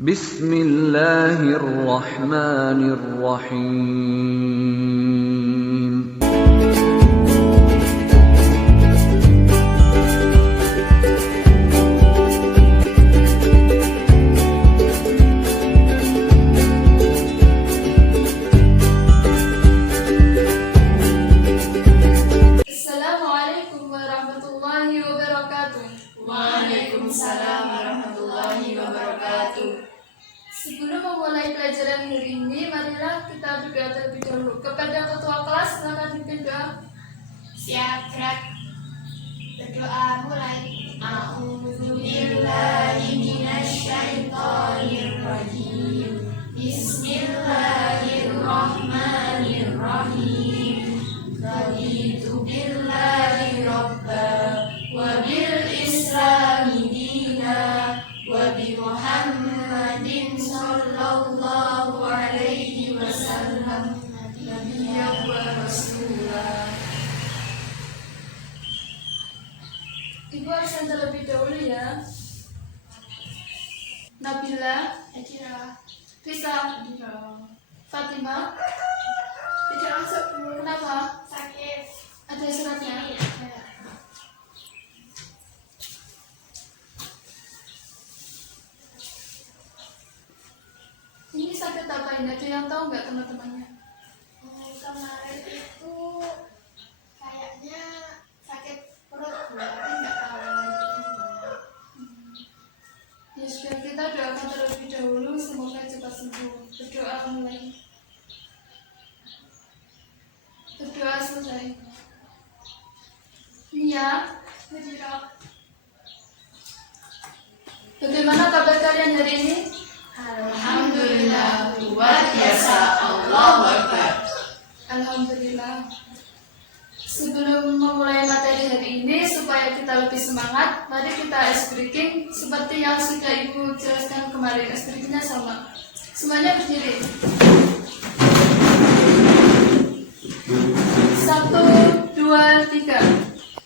Bismillahirrahmanirrahim. Assalamualaikum warahmatullahi wabarakatuh. Waalaikumsalam warahmatullahi wabarakatuh. Sebelum memulai pelajaran hari ini, marilah kita berdoa terlebih dahulu. Kepada ketua kelas, silakan dipimpin doa. Siap, gerak. Berdoa mulai. A'udzubillahi minasyaitonirrajim. Bismillahirrahmanirrahim. Raditu billahi rabba wa bil islami dina wa bi Muhammadin sallallahu alaihi wasallam nabiyyan wa rasulah. Ibu absen terlebih dahulu ya. Nabila, Ajira, Risa, Fatima. tidak masuk. Kenapa? Sakit. Ada suratnya? Ini sakit apa ini? Ada yang tahu nggak teman-temannya? Kemarin itu kayaknya sakit perut, tapi nggak tahu lanjutnya gimana. Ya sudah, kita doakan terlebih dahulu, semoga cepat sembuh. Berdoa mulai. Berdoa selesai. Iya. Bagaimana kabar kalian hari ini? Alhamdulillah, luar biasa. Allahu Akbar. Alhamdulillah. Sebelum memulai materi hari ini, supaya kita lebih semangat, mari kita ice breaking seperti yang sudah Ibu jelaskan kemarin. Ice breakingnya sama. Semuanya berdiri. 1, 2, 3.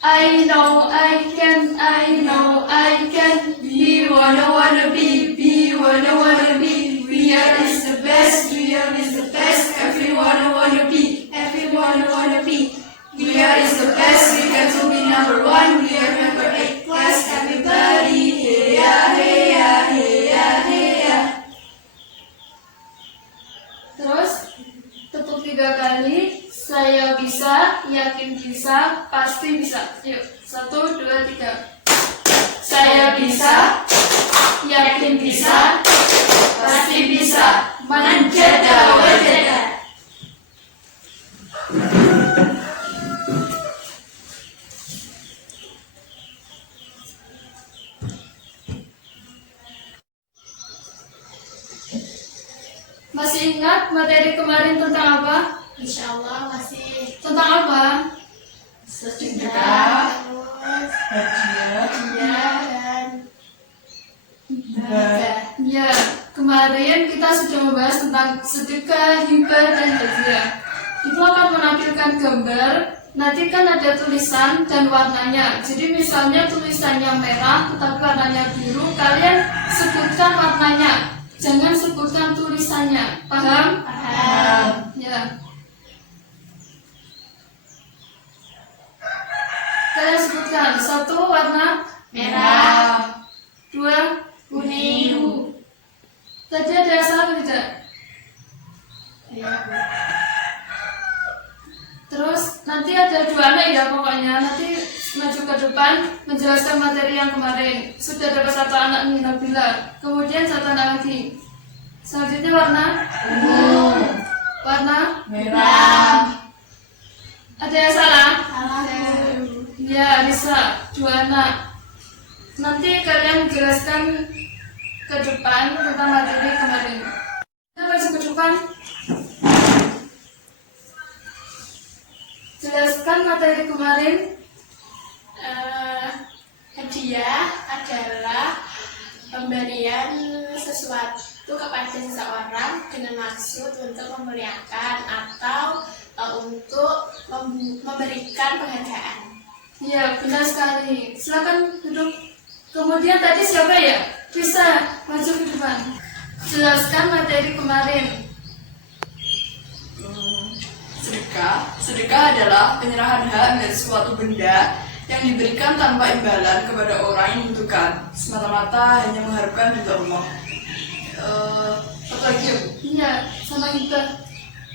I know I can, I know I can. Be wanna be, wanna be. We are is the best, we are is the best. Everyone wanna be, everyone wanna be. We are is the best, we can to be number 1. We are number 8 class. Everybody, hey ya, hey ya, hey ya, hey ya. Terus tepuk 3 kali. Saya bisa, yakin bisa, pasti bisa. Yuk, 1, 2, 3. Saya bisa, yakin bisa, pasti bisa. Manjada wajada. Masih ingat materi kemarin tentang apa? Insya Allah masih Tentang apa? sedekah, terus hadiah dan hibah. Ya, kemarin kita sudah membahas tentang sedekah, hibah, dan hadiah. Itu akan menampilkan gambar. Nanti kan ada tulisan dan warnanya. Jadi misalnya tulisannya merah, tetapi warnanya biru. Kalian sebutkan warnanya, jangan sebutkan tulisannya. Paham? Paham. Ya. Kalian sebutkan. 1 warna Merah, 2 kuning. Tadi ada yang salah atau tidak? Terus nanti ada 2 anak ya pokoknya. Nanti maju ke depan menjelaskan materi yang kemarin. Sudah dapat 1 anak nih, Nabila. Kemudian 1 anak lagi. Selanjutnya warna Ungu, warna merah. Ada yang salah? Salah. Ya, bisa 2 anak. Nanti kalian jelaskan ke depan tentang materi kemarin. Kita maju ke depan. Jelaskan materi kemarin. Hadiah adalah pemberian sesuatu kepada seseorang dengan maksud untuk memuliakan atau untuk memberikan penghargaan. Iya, benar sekali. Silakan duduk. Kemudian tadi siapa ya? Bisa maju ke depan. Jelaskan materi kemarin. Sedekah adalah penyerahan hak dari suatu benda yang diberikan tanpa imbalan kepada orang yang membutuhkan, semata-mata hanya mengharapkan ridha Allah. Satu lagi ya, Bu? Iya, sama hibah.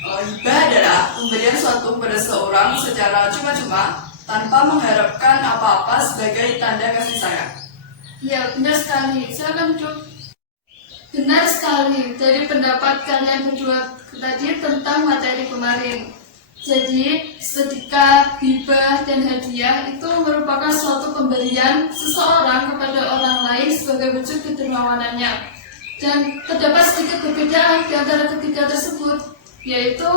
Hibah adalah pemberian suatu kepada seseorang secara cuma-cuma tanpa mengharapkan apa-apa sebagai tanda kasih sayang. Iya, benar sekali. Silakan duduk. Benar sekali. Dari pendapat kalian berdua tadi tentang materi kemarin. Jadi, sedekah, hibah, dan hadiah itu merupakan suatu pemberian seseorang kepada orang lain sebagai wujud kedermawanannya. Dan terdapat sedikit perbedaan di antara ketiga tersebut, yaitu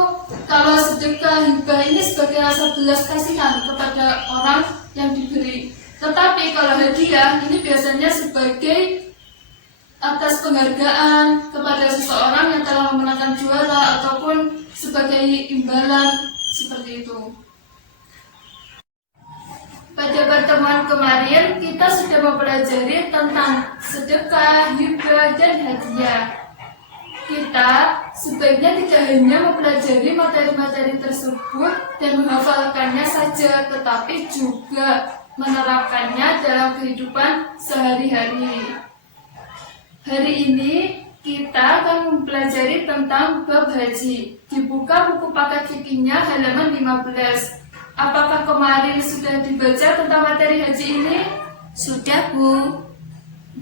kalau sedekah, hibah ini sebagai rasa belas kasihan kepada orang yang diberi. Tetapi kalau hadiah ini biasanya sebagai atas penghargaan kepada seseorang yang telah memenangkan juara ataupun sebagai imbalan seperti itu. Pada pertemuan kemarin kita sudah mempelajari tentang sedekah, hibah, dan hadiah. Kita sebaiknya tidak hanya mempelajari materi-materi tersebut dan menghafalkannya saja, tetapi juga menerapkannya dalam kehidupan sehari-hari. Hari ini kita akan mempelajari tentang bab haji. Dibuka buku paket fikihnya halaman 15. Apakah kemarin sudah dibaca tentang materi haji ini? Sudah, Bu.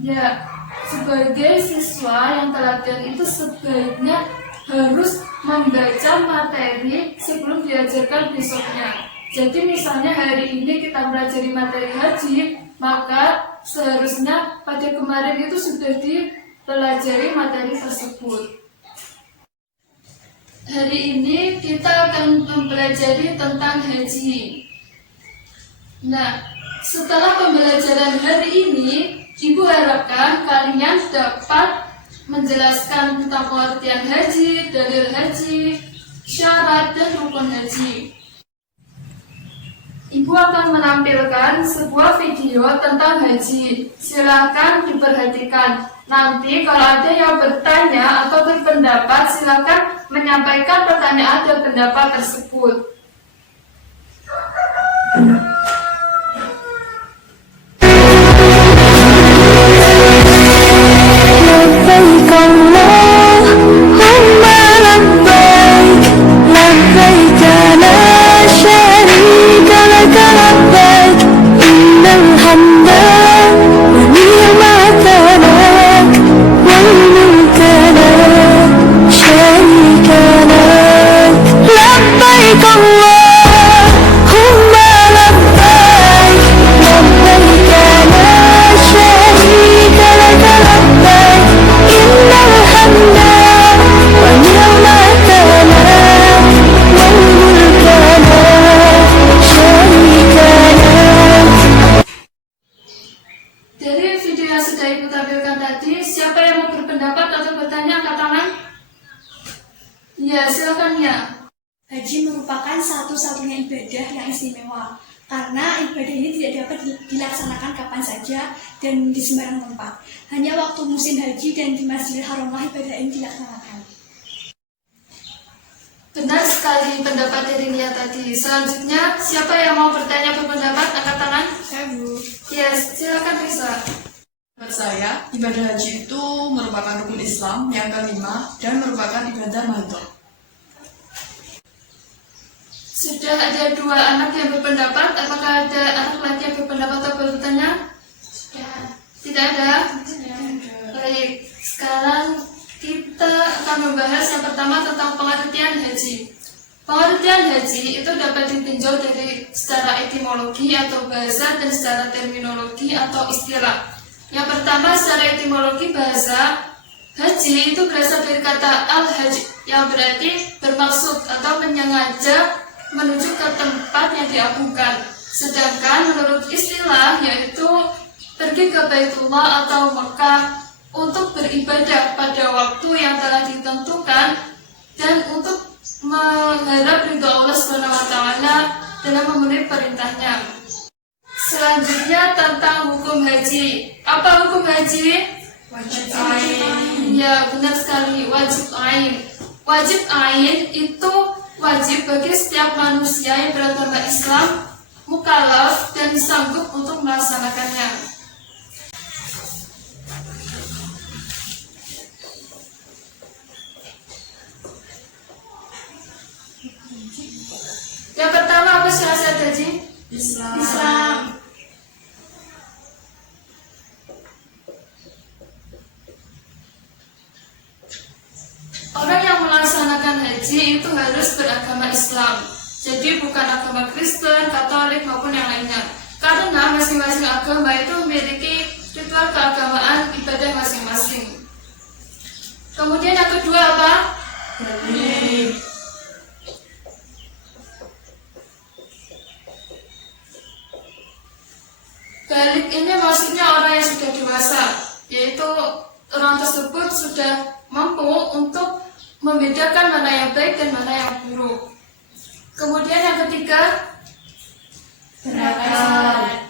Ya, sebagai siswa yang teladan itu sebaiknya harus membaca materi sebelum diajarkan besoknya. Jadi misalnya hari ini kita pelajari materi haji, maka seharusnya pada kemarin itu sudah dipelajari materi tersebut. Hari ini kita akan mempelajari tentang haji. Nah, setelah pembelajaran hari ini, Ibu harapkan kalian dapat menjelaskan tentang pengertian haji, dalil haji, syarat, dan rukun haji. Ibu akan menampilkan sebuah video tentang haji. Silakan diperhatikan. Nanti kalau ada yang bertanya atau berpendapat, silakan menyampaikan pertanyaan dan pendapat tersebut. Dari video yang sudah Ibu tampilkan tadi, siapa yang mau berpendapat atau bertanya angkat tangan? Ya, silakan ya. Haji merupakan satu-satunya ibadah yang istimewa karena ibadah ini tidak dapat dilaksanakan kapan saja dan di sembarang tempat. Hanya waktu musim haji dan di Masjidil Haramlah ibadah ini dilaksanakan. Benar sekali pendapat dari Nia tadi. Selanjutnya, siapa yang mau bertanya berpendapat angkat tangan? Saya, Bu. Yes, silakan Risa. Menurut saya, ibadah haji itu merupakan rukun Islam yang kelima dan merupakan ibadah mahdoh. Sudah ada dua anak yang berpendapat. Apakah ada anak lagi yang berpendapat atau bertanya? Tidak ada? Baik, sekarang kita akan membahas yang pertama tentang pengertian haji. Pengertian haji itu dapat ditinjau dari secara etimologi atau bahasa dan secara terminologi atau istilah. Yang pertama secara etimologi bahasa, haji itu berasal dari kata al-hajj yang berarti bermaksud atau menyengaja menuju ke tempat yang diagungkan. Sedangkan menurut istilah yaitu pergi ke Baitullah atau Mekah untuk beribadah pada waktu yang telah ditentukan dan untuk mengharap ridho Allah SWT dalam memenuhi perintahnya. Selanjutnya tentang hukum haji. Apa hukum haji? Wajib ain. Ya, benar sekali, wajib ain. Wajib ain itu wajib bagi setiap manusia yang beragama Islam, mukallaf dan sanggup untuk melaksanakannya. Yang pertama apa syarat haji? Islam. Orang yang melaksanakan haji itu harus beragama Islam. Jadi bukan agama Kristen, Katolik maupun yang lainnya. Karena masing-masing agama itu memiliki ritual keagamaan ibadah masing-masing. Kemudian yang kedua apa? Balik. Balik ini maksudnya orang yang sudah dewasa, yaitu orang tersebut sudah mampu untuk membedakan mana yang baik dan mana yang buruk. Kemudian yang ketiga, Berakal.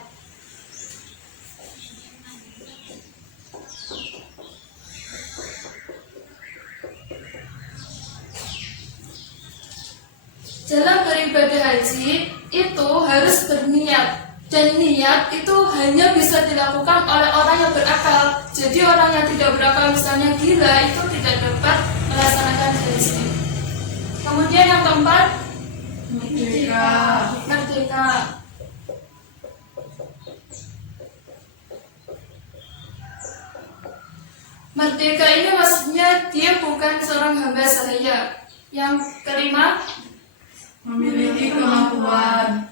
dalam beribadah haji itu harus berniat. Dan niat itu hanya bisa dilakukan oleh orang yang berakal. Jadi orang yang tidak berakal, misalnya gila, itu tidak dapat melaksanakan haji. Kemudian yang keempat, merdeka. Merdeka ini maksudnya dia bukan seorang hamba sahaya. Yang kelima, Memiliki kemampuan.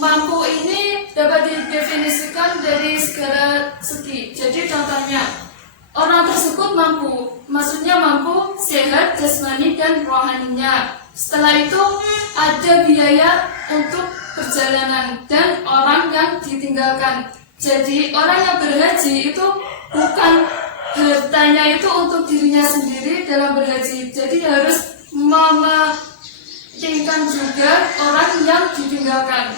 mampu ini dapat didefinisikan dari segala segi. Jadi contohnya, orang tersebut mampu, maksudnya mampu sehat jasmani dan rohaninya. Setelah itu ada biaya untuk perjalanan dan orang yang ditinggalkan. Jadi orang yang berhaji itu bukan hartanya itu untuk dirinya sendiri dalam berhaji. Jadi harus mementingkan juga orang yang ditinggalkan.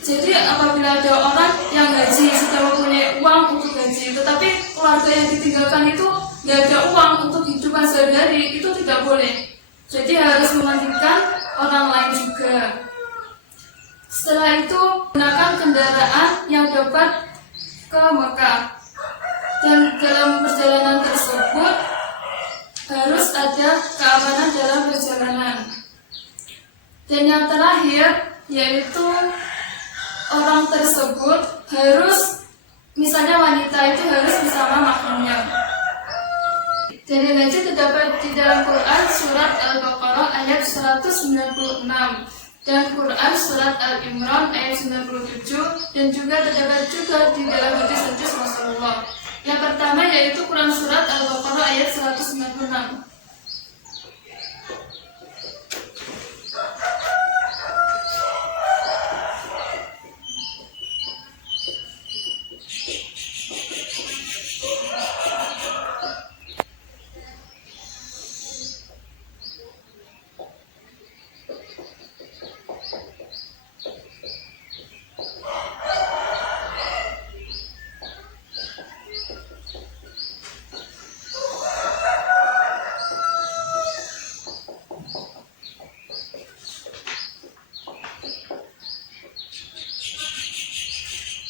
Jadi apabila ada orang yang haji sudah mempunyai uang untuk haji, tetapi keluarga yang ditinggalkan itu nggak ada uang untuk kehidupan sehari-hari, itu tidak boleh. Jadi harus mementingkan orang lain juga. Setelah itu gunakan kendaraan yang dapat ke Mekah. Dan dalam perjalanan tersebut harus ada keamanan dalam perjalanan. Dan yang terakhir yaitu orang tersebut harus, misalnya wanita itu harus bersama mahramnya. Dan yang haji terdapat di dalam Quran surat Al-Baqarah ayat 196 dan Quran surat Al-Imran ayat 97, dan juga terdapat juga di dalam hadis-hadis Rasulullah. Yang pertama yaitu Quran surat Al-Baqarah ayat 196.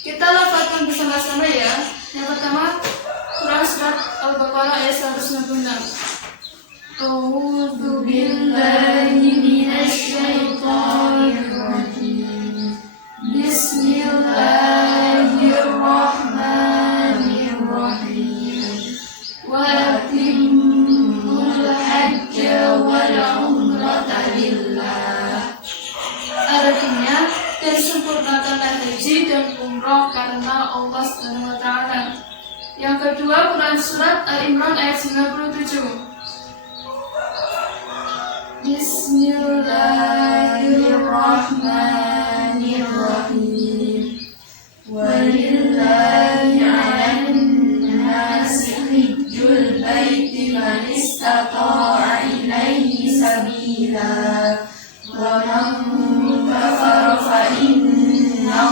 Kita lafazkan bersama-sama ya. Yang pertama, Quran surat Al-Baqarah ayat 196. A'udzu billahi minasy syaithanir rajim. Bismillahirrahmanirrahim. Wa atimmul hajja wal umrata lillah. Artinya, dan sempurnakanlah haji dan umroh karena Allah SWT. Yang kedua, Quran surat Al-Imran ayat 97. Bismillahirrahmanirrahim. Walillahi 'alan nasi hajjul baiti man istata'a ilaihi sabila. Wa man kafara fa inna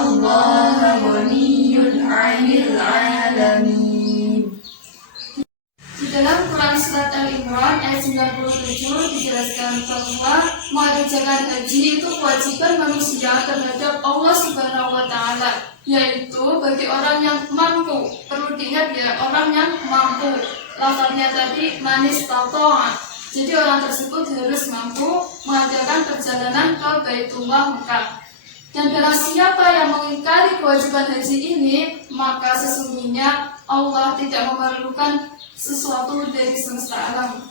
97 dijelaskan bahwa mengerjakan haji itu kewajiban manusia terhadap Allah Subhanahu wa Ta'ala, yaitu bagi orang yang mampu. Perlu diingat ya, orang yang mampu. Lafaznya tadi manis tatoa. Jadi orang tersebut harus mampu mengadakan perjalanan ke Baitullah Mekah. Dan barang siapa yang mengingkari kewajiban haji ini, maka sesungguhnya Allah tidak memerlukan sesuatu dari semesta alam.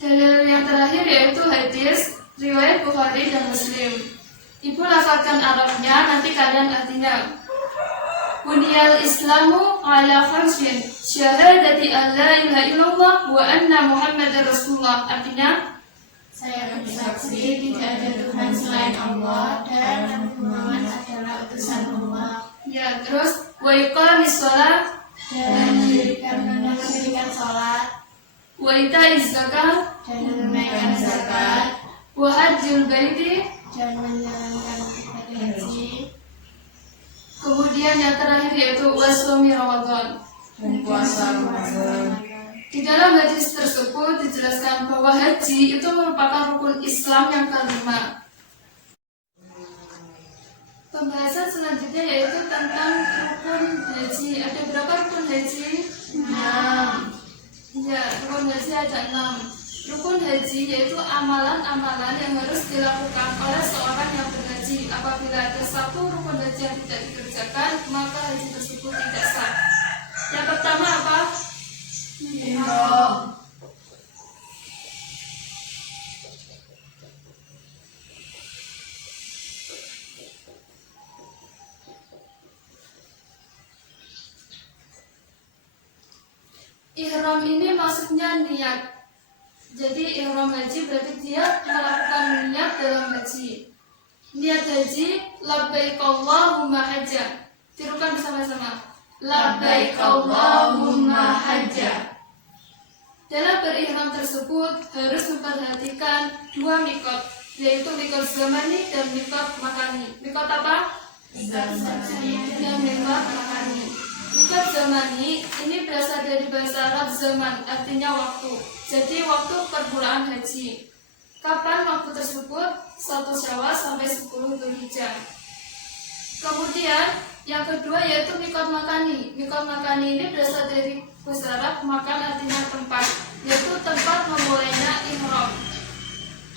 Dalil yang terakhir yaitu hadis riwayat Bukhari dan Muslim. Ibu lafazkan Arabnya, nanti kalian artinya. Buniyal Islamu ala khamsin, syahadati an la ilaha illallah wa anna Muhammadar Rasulullah. Artinya, saya bersaksi tidak ada Tuhan selain Allah dan Nabi Muhammad adalah utusan Allah. ya, terus wa iqamis shalah Dan mendirikan sholat wa ita'iz zakat dan menunaikan zakat wa hajjul baiti. dan menjalankan ibadah haji Kemudian yang terakhir yaitu wasmi Ramadan. Dan puasa Ramadan. Di dalam hadis tersebut dijelaskan bahwa haji itu merupakan rukun Islam yang kelima. Pembahasan selanjutnya yaitu tentang rukun haji. Ada berapa rukun haji? 6. Ya, rukun haji ada 6. Rukun haji yaitu amalan-amalan yang harus dilakukan oleh seorang yang berhaji. Apabila ada satu rukun haji yang tidak dikerjakan, maka haji tersebut tidak sah. Yang pertama apa? Ihram. Ihram ini maksudnya niat. Jadi ihram haji berarti dia melakukan niat dalam haji. Niat haji labbaik Allahumma hajja. Tirukan bersama-sama. Labbaik Allahumma hajja. Dalam berihram tersebut harus memperhatikan dua mikot, yaitu mikot zamani dan mikot makani. Mikot apa? Dan mikot makani. Mikot zamani ini berasal dari bahasa Arab zaman, artinya waktu. Jadi waktu perbulan haji. Kapan waktu tersebut? 1 Syawal sampai 10 Dzulhijjah. Kemudian yang kedua yaitu mikot makani. Mikot makani ini berasal dari bahasa Arab makan artinya tempat, yaitu tempat memulainya ihram.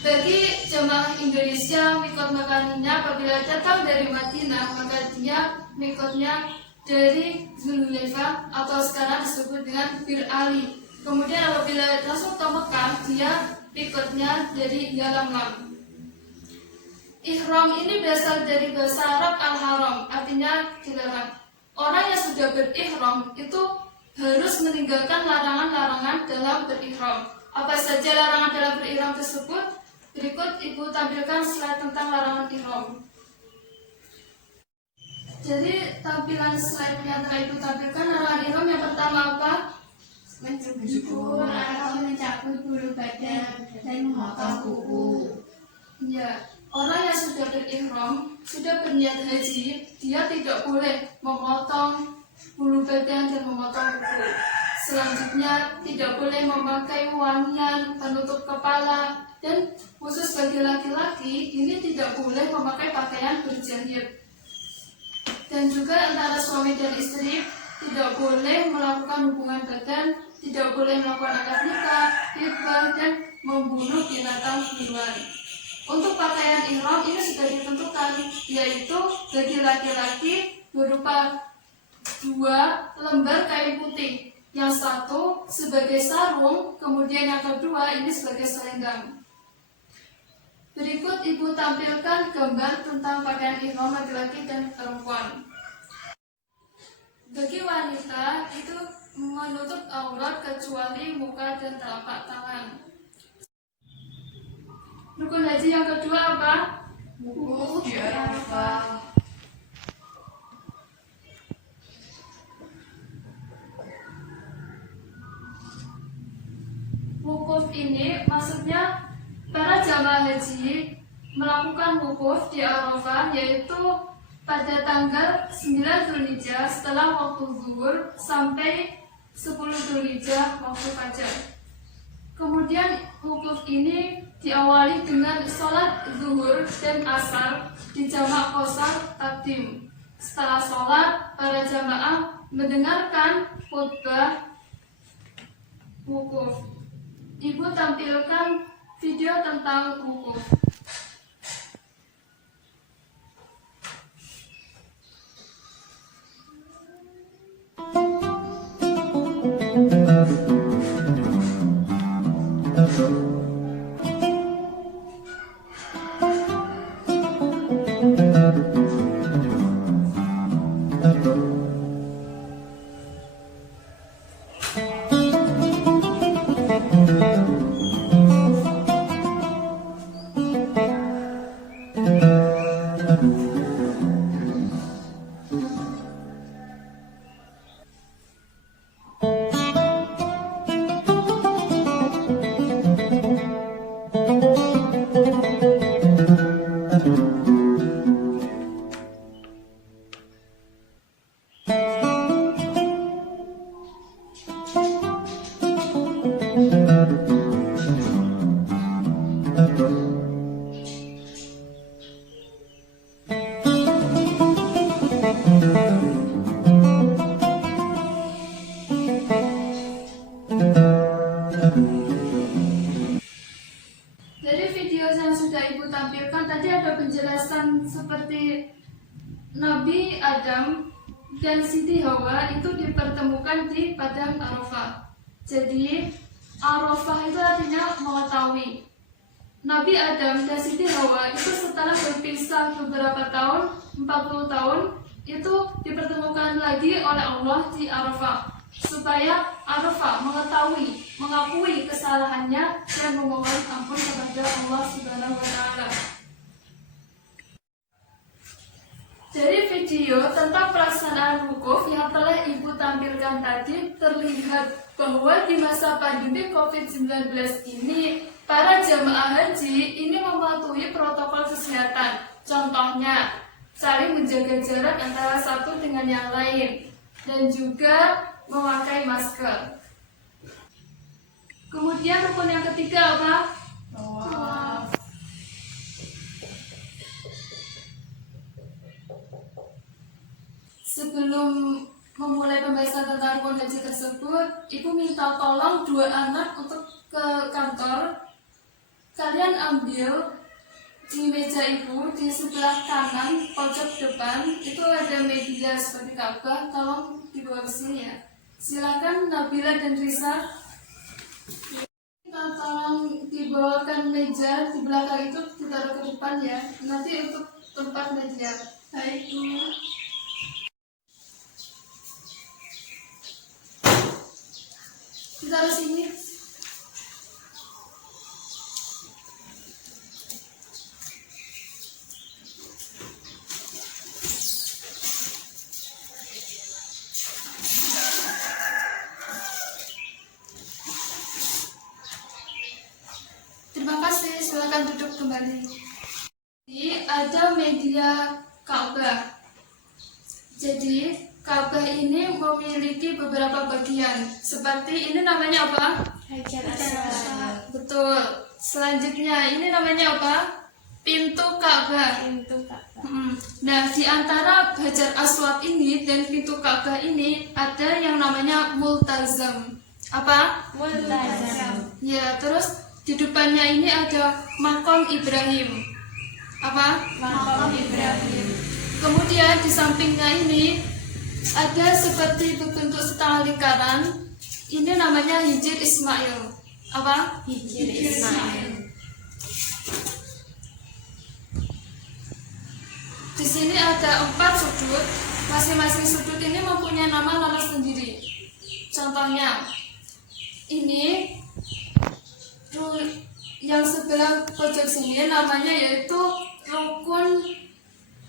Bagi jemaah Indonesia, mikot makaninya apabila datang dari Madinah, maka dia mikotnya dari Zulhulaifah atau sekarang disebut dengan Bir Ali. Kemudian apabila langsung ke Mekah, dia mikotnya dari Yalamlam. Ihram ini berasal dari bahasa Arab al-haram, artinya dilarang. Orang yang sudah berihram itu harus meninggalkan larangan-larangan dalam berihram. Apa saja larangan dalam berihram tersebut? Berikut ibu tampilkan slide tentang larangan ihram. Jadi tampilan slide yang telah ibu tampilkan larangan ihram yang pertama apa? mencukur atau mencabut bulu badan dan memotong kuku. Ya, orang yang sudah berihram, sudah berniat haji, dia tidak boleh memotong bulu badan dan memotong kuku. Selanjutnya, tidak boleh memakai wangian, penutup kepala, dan khusus bagi laki-laki, ini tidak boleh memakai pakaian berjahit. Dan juga antara suami dan istri, tidak boleh melakukan hubungan badan, tidak boleh melakukan akad nikah, hibah, dan membunuh binatang buruan. Untuk pakaian ihram ini sudah ditentukan, yaitu bagi laki-laki berupa 2 lembar kain putih, yang satu sebagai sarung, kemudian yang kedua ini sebagai selendang. Berikut ibu tampilkan gambar tentang pakaian ihram laki-laki dan perempuan. Bagi wanita itu menutup aurat kecuali muka dan telapak tangan. Rukun haji yang kedua apa? Wukuf di Arafah. Wukuf ini maksudnya para jamaah haji melakukan wukuf di Arafah, yaitu pada tanggal 9 Dzulhijjah setelah waktu zuhur sampai 10 Dzulhijjah waktu fajar. Kemudian wukuf ini diawali dengan sholat zuhur dan asar di jamak qasar takdim. Setelah sholat, para jamaah mendengarkan khutbah wukuf. Ibu tampilkan video tentang wukuf. Dari video yang sudah Ibu tampilkan tadi ada penjelasan seperti Nabi Adam dan Siti Hawa itu dipertemukan di Padang Arafah. Jadi Arafah itu artinya mengetahui. Nabi Adam dan Siti Hawa itu setelah berpisah beberapa tahun, 40 tahun, itu dipertemukan lagi oleh Allah di Arafah supaya Arafah mengakui kesalahannya dan memohon ampun kepada Allah Subhanahu wa taala. Dari video tentang pelaksanaan wukuf yang telah Ibu tampilkan tadi, terlihat bahwa di masa pandemi COVID-19 ini, para jemaah haji ini mematuhi protokol kesehatan. Contohnya, saling menjaga jarak antara satu dengan yang lain, dan juga memakai masker. Kemudian rukun yang ketiga apa? Tawaf. Sebelum memulai pembahasan tentang rukun haji tersebut, Ibu minta tolong 2 anak untuk ke kantor. Kalian ambil di meja Ibu di sebelah kanan pojok depan itu ada media seperti Ka'bah, tolong dibawa ke sini ya. Silakan Nabila dan Risa. Tolong dibawakan meja di belakang itu ditaruh ke depan ya. Nanti untuk tempat media. Baik Bu. Ditaruh sini. Terima kasih, silakan duduk kembali. Jadi ada media Ka'bah. Jadi Ka'bah ini memiliki beberapa bagian. Seperti ini namanya apa? Hajar Aswad. Betul. Selanjutnya ini namanya apa? Pintu Ka'bah. Pintu Ka'bah. Nah, di antara Hajar Aswad ini dan pintu Ka'bah ini ada yang namanya multazam. Apa? Multazam. Ya, terus di depannya ini ada Maqam Ibrahim. Apa? Maqam Ibrahim. Kemudian di sampingnya ini ada seperti berbentuk setengah lingkaran. Ini namanya Hijr Ismail. Apa? Hijr Ismail. Di sini ada 4 sudut. Masing-masing sudut ini mempunyai nama-nama sendiri. Contohnya, ini yang sebelah pojok sini namanya yaitu Rukun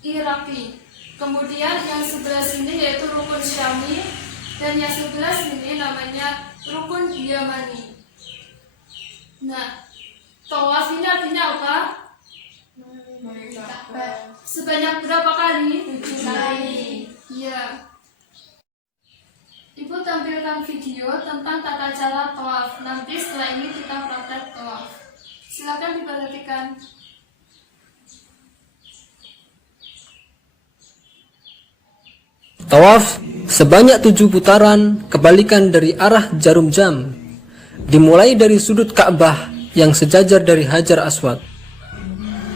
Iraki. Kemudian yang sebelah sini yaitu Rukun Syami, dan yang sebelah sini namanya Rukun Yamani. Nah, tawaf ini artinya apa? Sebanyak berapa kali? 7 kali. Iya. Ibu tampilkan video tentang tata cara tawaf. Nanti setelah ini kita praktek tawaf. Silakan diperhatikan. Tawaf sebanyak 7 putaran kebalikan dari arah jarum jam, dimulai dari sudut Ka'bah yang sejajar dari Hajar Aswad.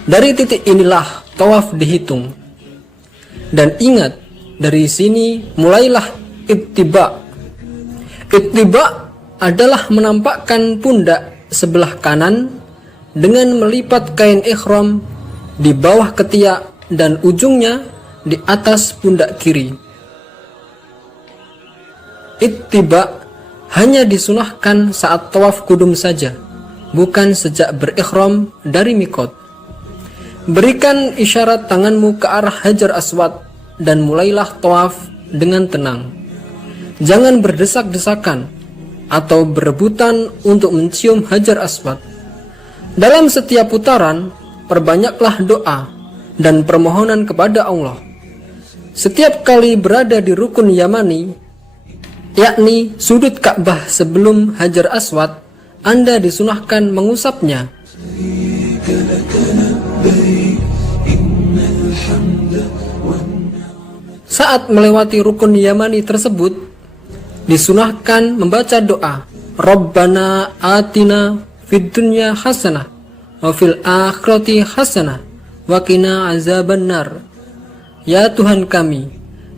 Dari titik inilah tawaf dihitung. Dan ingat, dari sini mulailah ittiba. Ittiba adalah menampakkan pundak sebelah kanan dengan melipat kain ihram di bawah ketiak dan ujungnya di atas pundak kiri. Ittiba hanya disunahkan saat tawaf kudum saja, bukan sejak berikhram dari mikot. Berikan isyarat tanganmu ke arah Hajar Aswad dan mulailah tawaf dengan tenang. Jangan berdesak-desakan atau berebutan untuk mencium Hajar Aswad. Dalam setiap putaran, perbanyaklah doa dan permohonan kepada Allah. Setiap kali berada di rukun Yamani, yakni sudut Ka'bah sebelum Hajar Aswad, Anda disunahkan mengusapnya. Saat melewati rukun Yamani tersebut, disunahkan membaca doa Rabbana atina fid dunya hasanah wa fil akhirati hasanah wa qina azabannar. Ya Tuhan kami,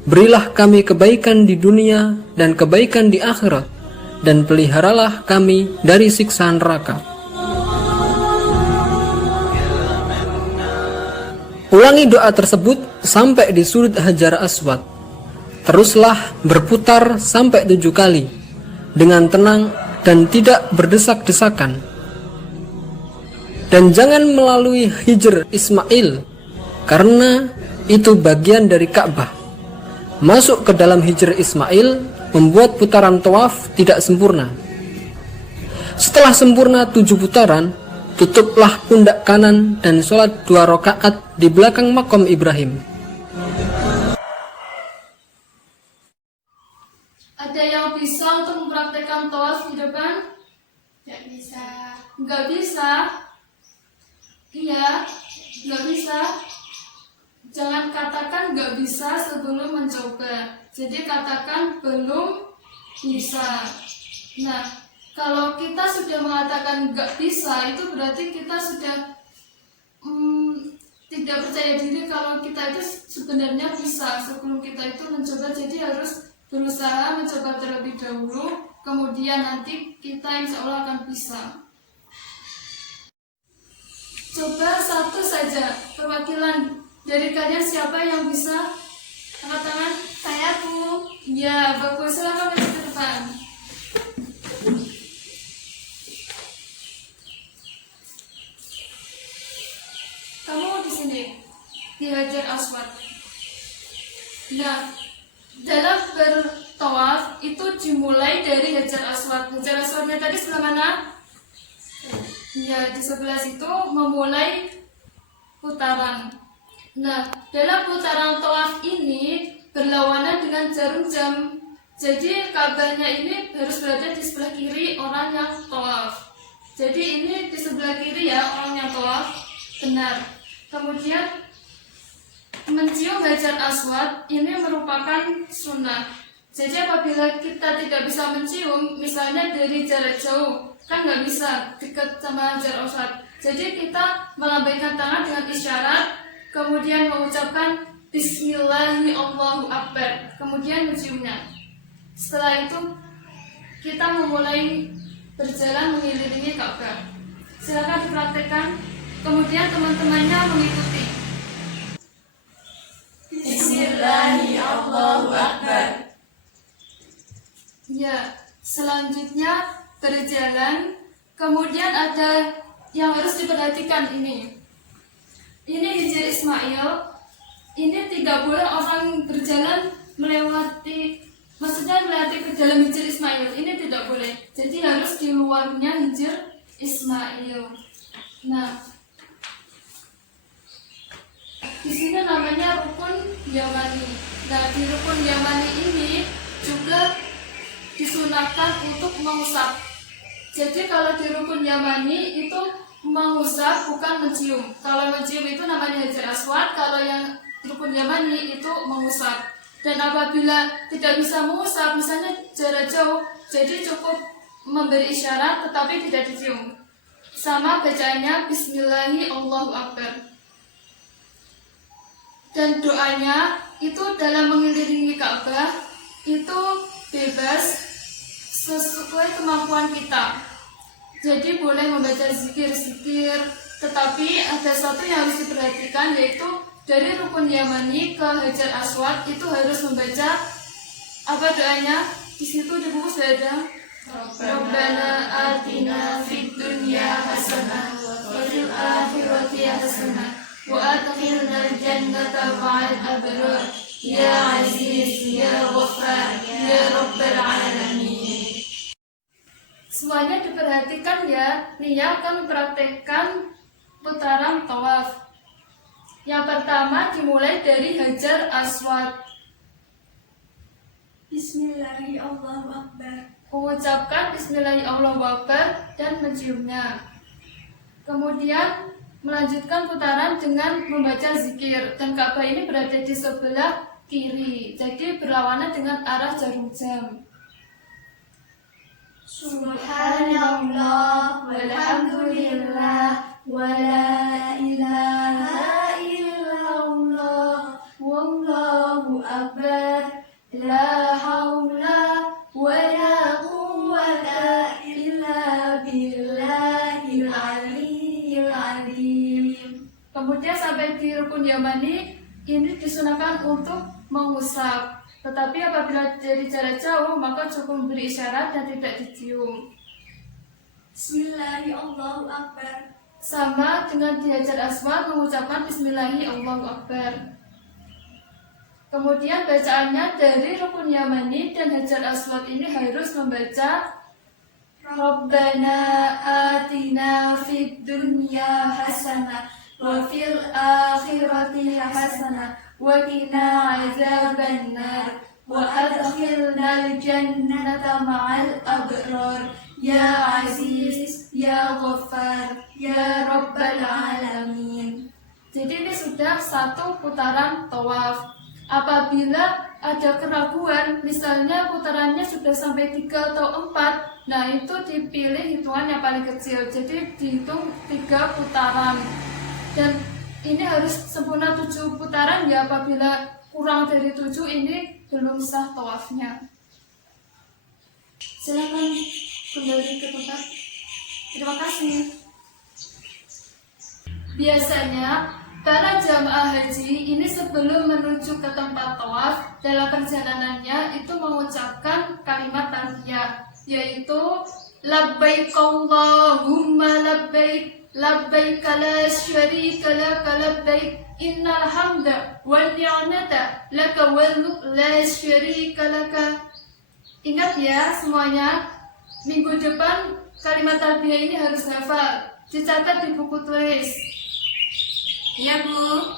berilah kami kebaikan di dunia dan kebaikan di akhirat, dan peliharalah kami dari siksa neraka. Ulangi doa tersebut sampai di sudut Hajar Aswad. Teruslah berputar sampai 7 kali dengan tenang dan tidak berdesak-desakan. Dan jangan melalui Hijr Ismail, karena itu bagian dari Ka'bah. Masuk ke dalam Hijr Ismail membuat putaran tawaf tidak sempurna. Setelah sempurna 7 putaran, tutuplah pundak kanan dan sholat 2 rakaat di belakang makom Ibrahim. Ada yang bisa untuk mempraktekkan tawaf di depan? Tidak bisa. Nggak bisa? Iya, nggak bisa. Jangan katakan nggak bisa sebelum mencoba. Jadi katakan belum bisa. Nah, kalau kita sudah mengatakan nggak bisa, itu berarti kita sudah tidak percaya diri kalau kita itu sebenarnya bisa sebelum kita itu mencoba. Jadi harus berusaha mencoba terlebih dahulu, kemudian nanti kita insya Allah akan bisa. Coba satu saja perwakilan dari kalian, siapa yang bisa? Angkat tangan. Saya Bu. Ya, bagus. Silakan maju ke depan. Kamu di sini di Hajar Aswad. Nah, dalam bertawaf itu dimulai dari Hajar Aswad. Hajar Aswadnya tadi sebelah mana? Ya, di sebelah situ memulai putaran. Nah, dalam putaran tawaf ini berlawanan dengan jarum jam. Jadi Ka'bahnya ini harus berada di sebelah kiri orang yang tawaf. Jadi ini di sebelah kiri ya orang yang tawaf. Benar. Kemudian mencium Hajar Aswad ini merupakan sunnah. Jadi apabila kita tidak bisa mencium, misalnya dari jarak jauh, kan nggak bisa dekat sama Hajar Aswad. Jadi kita melambaikan tangan dengan isyarat, kemudian mengucapkan Bismillahi Allahu Akbar, kemudian menciumnya. Setelah itu kita memulai berjalan mengelilingi Ka'bah. Silakan dipraktekkan, kemudian teman-temannya mengikuti. Bismillahi Allahu Akbar. Ya, selanjutnya berjalan, kemudian ada yang harus diperhatikan ini. Ini Hijr Ismail. Ini tidak boleh orang berjalan melewati, maksudnya melewati ke dalam Hijr Ismail. Ini tidak boleh. Jadi harus di luarnya Hijr Ismail. Nah, di sini namanya rukun Yamani. Nah, di rukun Yamani ini juga disunahkan untuk mengusap. Jadi kalau di rukun Yamani itu mengusap bukan mencium. Kalau mencium itu namanya Hajar Aswad, kalau yang rukun Yamani itu mengusap. Dan apabila tidak bisa mengusap, misalnya jarak jauh, jadi cukup memberi isyarat tetapi tidak dicium. Sama bacaannya Bismillahirrahmanirrahim, Allahu Akbar. Dan doanya itu dalam mengelilingi Ka'bah itu bebas sesuai kemampuan kita. Jadi boleh membaca zikir-zikir, tetapi ada satu yang harus diperhatikan, yaitu dari rukun Yamani ke Hajar Aswad itu harus membaca apa doanya? Di situ di buku sudah ada. Rabbana atina fid dunya hasanah wa fil akhirati hasanah wa adkhilna al-jannata ma'al abrar ya aziz ya ghaffar ya rabbal alamin. Semuanya diperhatikan ya. Nia akan mempraktekkan putaran tawaf. Yang pertama dimulai dari Hajar Aswad. Bismillahirrahmanirrahim, Allahu Akbar. Mengucapkan Bismillahirrahmanirrahim dan menciumnya. Kemudian melanjutkan putaran dengan membaca zikir. Dan Ka'bah ini berada di sebelah kiri, jadi berlawanan dengan arah jarum jam. Subhanallah walhamdulillah wa la ilaha illallah wallahu akbar la haula wa la quwwata illa billahil aliyyil azim. Kemudian sampai di rukun Yamani ini disunahkan untuk mengusap. Tetapi apabila dari jarak jauh maka cukup memberi isyarat dan tidak dicium. Bismillahirrahmanirrahim, Allahu Akbar. Sama dengan di Hajar Aswad mengucapkan Bismillahirrahmanirrahim, Allahu Akbar. Kemudian bacaannya dari rukun Yamani dan Hajar Aswad ini harus membaca Rabbana atina fid dunya hasanah wa fil akhirati hasanah wa qina azabannar wa adkhilnal jannata ma'al abrar ya aziz ya ghaffar ya rabbal alamin. Jadi ini sudah satu putaran tawaf. Apabila ada keraguan, misalnya putarannya sudah sampai 3 atau 4, nah itu dipilih hitungan yang paling kecil. Jadi dihitung 3 putaran. Dan ini harus sempurna 7 putaran ya, apabila kurang dari 7 ini belum sah tawafnya. Silakan kembali ke tempat. Terima kasih. Biasanya para jamaah haji ini sebelum menuju ke tempat tawaf dalam perjalanannya itu mengucapkan kalimat talbiyah, yaitu labbaik Allahumma labbaik labbaik la syarika laka labbaik innal hamda wan ni'mata laka wal mulk la syarika laka. Ingat ya semuanya, minggu depan kalimat talbiyah ini harus hafal, dicatat di buku tulis. Iya, Bu.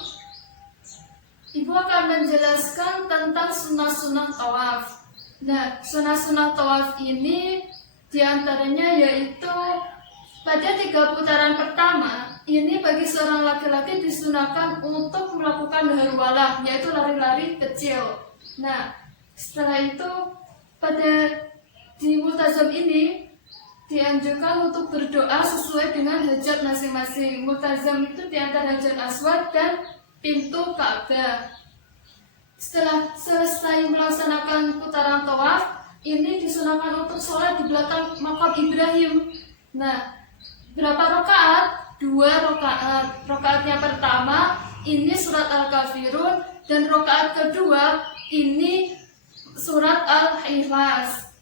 Ibu akan menjelaskan tentang sunnah-sunnah tawaf. Nah, sunnah-sunnah tawaf ini diantaranya yaitu pada 3 putaran pertama, ini bagi seorang laki-laki disunahkan untuk melakukan harwalah, yaitu lari-lari kecil. Nah, setelah itu di multazam ini dianjurkan untuk berdoa sesuai dengan hajat masing-masing. Multazam itu di antara Hajar Aswad dan pintu Ka'bah. Setelah selesai melaksanakan putaran tawaf, ini disunahkan untuk sholat di belakang makam Ibrahim. Nah, berapa rakaat? 2 rakaat. Rakaat yang pertama ini surat Al-Kafirun, dan rakaat kedua ini surat Al-Ikhlas.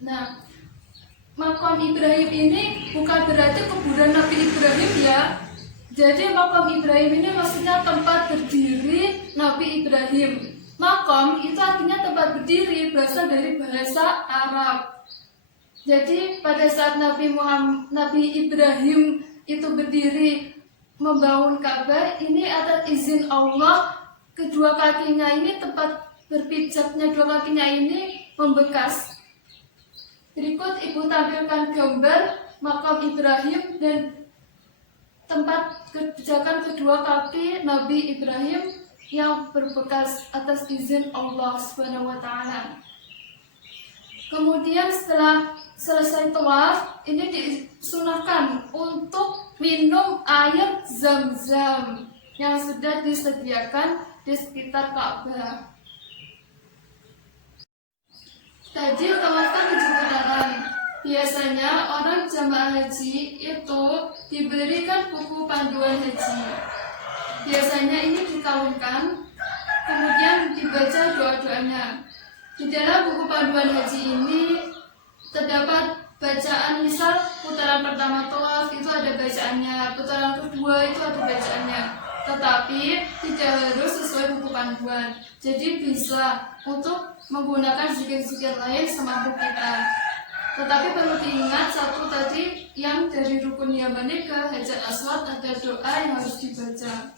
Nah, makam Ibrahim ini bukan berarti kuburan Nabi Ibrahim ya. Jadi makam Ibrahim ini maksudnya tempat berdiri Nabi Ibrahim. Makam itu artinya tempat berdiri, berasal dari bahasa Arab. Jadi pada saat Nabi Ibrahim itu berdiri membangun Ka'bah, ini atas izin Allah, kedua kakinya ini tempat berpijaknya 2 kakinya ini membekas. Berikut Ibu tampilkan gambar makam Ibrahim dan tempat kebijakan kedua kaki Nabi Ibrahim yang berbekas atas izin Allah Subhanahu wa Ta'ala. Kemudian setelah selesai tawaf, ini disunahkan untuk minum air Zam-Zam yang sudah disediakan di sekitar Ka'bah. Tadi utamakan 7 putaran. Biasanya orang jamaah haji itu diberikan buku panduan haji. Biasanya ini dikawinkan, kemudian dibaca doa-doanya. Di dalam buku panduan haji ini terdapat bacaan, misal putaran pertama tawaf itu ada bacaannya, putaran kedua itu ada bacaannya. Tetapi tidak harus sesuai buku panduan. Jadi bisa untuk menggunakan zikir-zikir lain semampu kita. Tetapi perlu diingat satu tadi, yang dari rukun Yamani ke Hajar Aswad ada doa yang harus dibaca.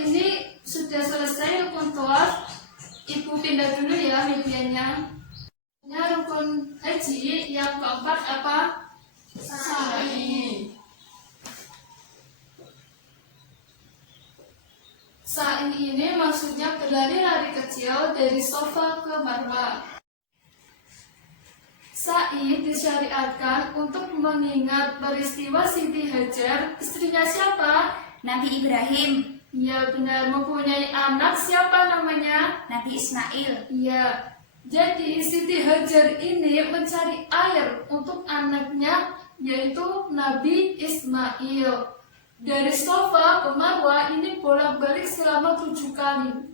Ini sudah selesai rukun tawaf. Ibu pindah dulu ya medianya. Ini rukun haji yang keempat apa? Sa'i. Sa'i ini maksudnya berlari-lari kecil dari Safa ke Marwah. Sa'i disyariatkan untuk mengingat peristiwa Siti Hajar, istrinya siapa? Nabi Ibrahim, Ya benar, mempunyai anak siapa namanya? Nabi Ismail. Ya, jadi Siti Hajar ini mencari air untuk anaknya, yaitu Nabi Ismail. Dari Safa ke Marwah ini bolak-balik selama 7 kali.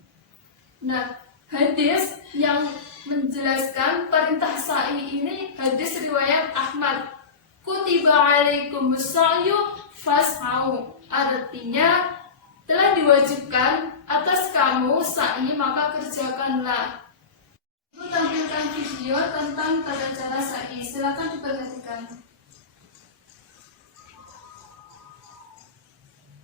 Nah, hadis yang menjelaskan perintah sa'i ini hadis riwayat Ahmad. Kutiba alaikumus sa'yu fas'au. Artinya telah diwajibkan atas kamu sa'i, maka kerjakanlah. Itu tampilkan video tentang tata cara sa'i. Silakan diperhatikan.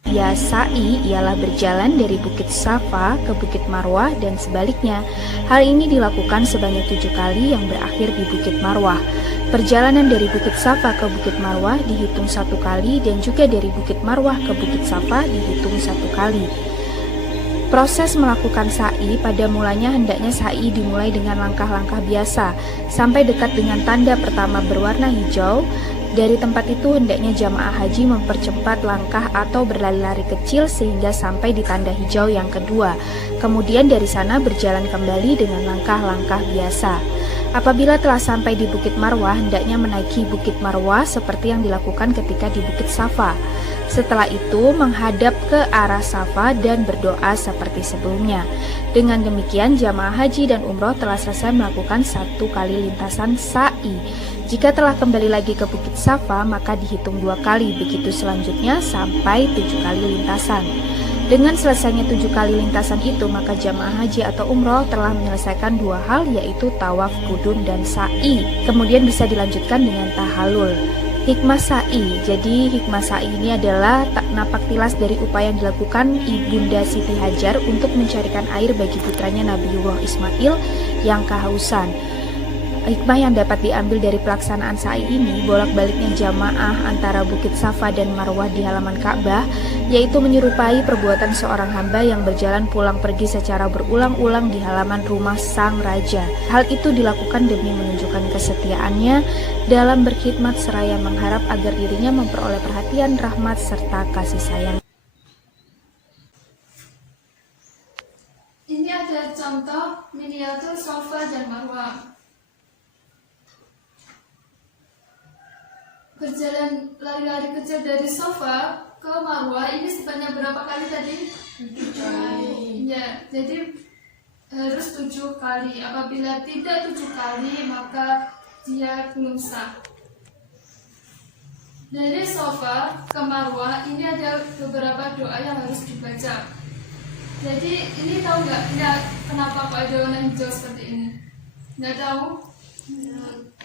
Ya, sa'i ialah berjalan dari Bukit Safa ke Bukit Marwah dan sebaliknya. Hal ini dilakukan sebanyak 7 kali yang berakhir di Bukit Marwah. Perjalanan dari Bukit Safa ke Bukit Marwah dihitung 1 kali dan juga dari Bukit Marwah ke Bukit Safa dihitung 1 kali. Proses melakukan sa'i pada mulanya hendaknya sa'i dimulai dengan langkah-langkah biasa sampai dekat dengan tanda pertama berwarna hijau. Dari tempat itu hendaknya jamaah haji mempercepat langkah atau berlari-lari kecil sehingga sampai di tanda hijau yang kedua. Kemudian dari sana berjalan kembali dengan langkah-langkah biasa. Apabila telah sampai di Bukit Marwah, hendaknya menaiki Bukit Marwah seperti yang dilakukan ketika di Bukit Safa. Setelah itu menghadap ke arah Safa dan berdoa seperti sebelumnya. Dengan demikian jamaah haji dan umroh telah selesai melakukan 1 kali lintasan sa'i. Jika telah kembali lagi ke Bukit Safa, maka dihitung 2 kali, begitu selanjutnya sampai 7 kali lintasan. Dengan selesainya 7 kali lintasan itu, maka jamaah haji atau umroh telah menyelesaikan 2 hal, yaitu tawaf kudum dan sa'i. Kemudian bisa dilanjutkan dengan tahallul. Hikmah sa'i. Jadi hikmah sa'i ini adalah napak tilas dari upaya yang dilakukan Ibunda Siti Hajar untuk mencarikan air bagi putranya Nabiullah Ismail yang kehausan. Hikmah yang dapat diambil dari pelaksanaan sa'i ini, bolak-baliknya jamaah antara Bukit Safa dan Marwah di halaman Ka'bah, yaitu menyerupai perbuatan seorang hamba yang berjalan pulang pergi secara berulang-ulang di halaman rumah sang raja. Hal itu dilakukan demi menunjukkan kesetiaannya dalam berkhidmat seraya mengharap agar dirinya memperoleh perhatian, rahmat, serta kasih sayang. Ini ada contoh miniatur Safa dan Marwah. Berjalan lari-lari kecil dari Safa ke Marwah ini sebanyak berapa kali tadi? 7 kali. Ya, jadi harus 7 kali. Apabila tidak 7 kali, maka dia belum sah. Dari Safa ke Marwah ini ada beberapa doa yang harus dibaca. Jadi ini tahu nggak? Kenapa kok ada warna hijau seperti ini? Nggak tahu?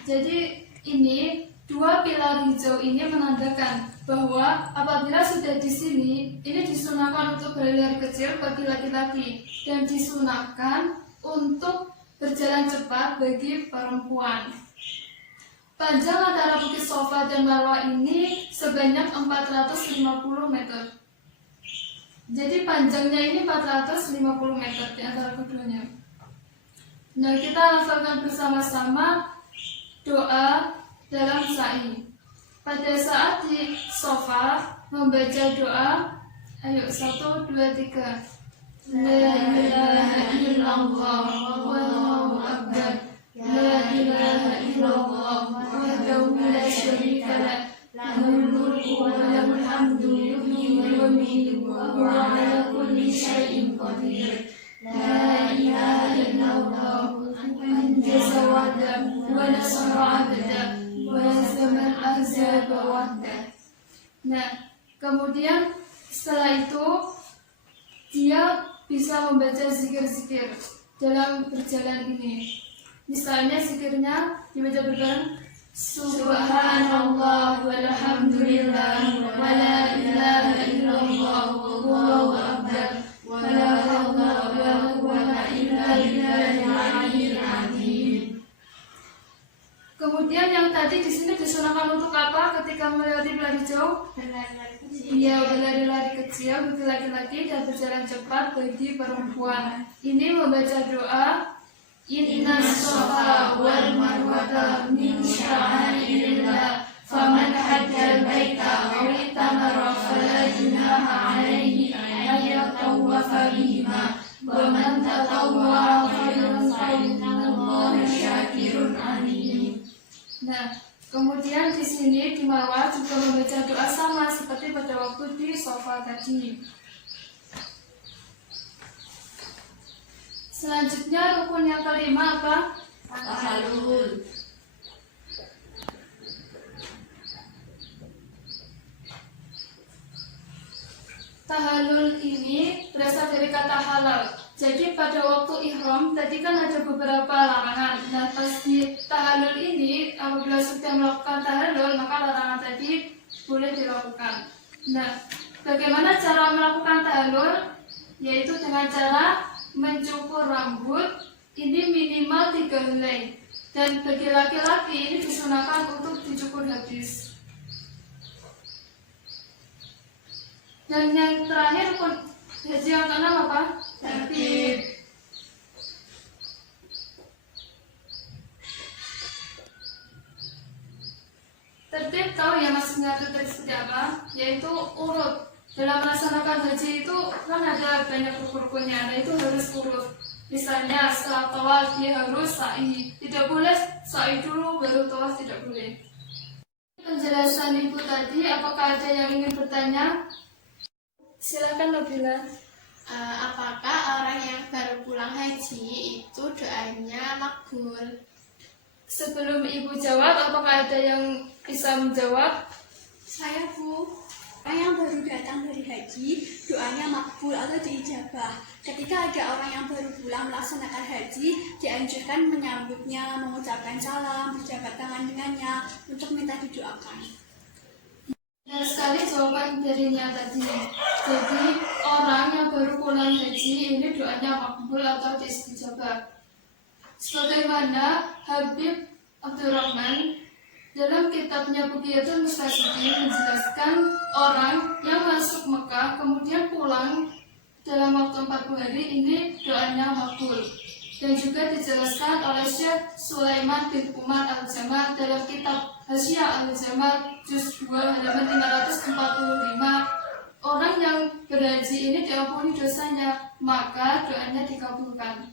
Jadi ini 2 pilar hijau ini menandakan bahwa apabila sudah di sini, ini disunahkan untuk berlari kecil bagi laki-laki dan disunahkan untuk berjalan cepat bagi perempuan. Panjang antara Bukit Safa dan Marwah ini sebanyak 450 meter. Jadi panjangnya ini 450 meter di antara keduanya. Nah, kita lafalkan bersama-sama doa dalam sa'i. Pada saat di Safa membaca doa, ayo 1, 2, 3. La ilaha illallah wallahu akbar. La ilaha illallah wahdahu la syarika lah. Lahul mulku wa lahul hamdu yuhyi wa yumiitu wa huwa ala kulli syai'in qadir. La ilaha illallah anjaza wa'dah wa nasara 'abdah wa hazama al-ahzaba wahdah. Nah, kemudian setelah itu dia bisa membaca zikir-zikir dalam berjalan ini. Misalnya zikirnya dibaca berbareng, Subhanallah walhamdulillah wa la ilaha illallah wallahu akbar wa la haula wa la quwwata illa billahil aliyyil azim. Kemudian yang tadi di sini disunahkan untuk apa ketika melewati pelari jauh? Iya, berlari-lari kecil bagi laki-laki dan berjalan cepat bagi perempuan. Ini membaca doa, Inna Safa wal Marwata min sya'airillah, faman hajjal baita aw itamara fala junaha alaihi an yatawwafa bihima, wa man tatawwa'a khairan fa innallaha syakirun alim. Nah, kemudian di sini di Marwah juga membaca doa sama seperti pada waktu di Safa tadi. Selanjutnya rukun yang kelima apa? Tahallul. Tahallul ini berasal dari kata halal. Jadi pada waktu ihram tadi kan ada beberapa larangan. Nah, pas di tahallul ini apabila sudah melakukan tahallul maka larangan tadi boleh dilakukan. Nah, bagaimana cara melakukan tahallul? Yaitu dengan cara mencukur rambut ini minimal 3 helai. Dan bagi laki-laki ini disunahkan untuk dicukur habis. Dan yang terakhir haji yang keenam apa? Tertib. Tertib tahu ya maksudnya tertib seperti apa? Yaitu urut. Dalam melaksanakan haji itu kan ada banyak rukun-rukunnya, nah itu harus urut. Misalnya setelah tawaf dia harus sa'i. Tidak boleh sa'i dulu baru tawaf, tidak boleh. Penjelasan ibu tadi, apakah ada yang ingin bertanya? Silakan Nabila. Apakah orang yang baru pulang haji itu doanya makbul? Sebelum ibu jawab, apakah ada yang bisa menjawab? Saya Bu, orang yang baru datang dari haji, doanya makbul atau diijabah. Ketika ada orang yang baru pulang melaksanakan haji, dianjurkan menyambutnya, mengucapkan salam, berjabat tangan dengannya, untuk minta didoakan. Benar sekali jawaban darinya tadi. Jadi orang yang baru pulang haji ini doanya makbul atau diijabah. Sebagaimana Habib Abdurrahman dalam kitabnya Buqiyatul Mustashriqin menjelaskan orang yang masuk Mekah kemudian pulang dalam waktu 40 hari ini doanya makbul. Dan juga dijelaskan oleh Syekh Sulaiman bin Umar Al-Jamal dalam kitab Hasyiah Al-Jamal juz 2 halaman 545. Orang yang berhaji ini diampuni dosanya, maka doanya dikabulkan.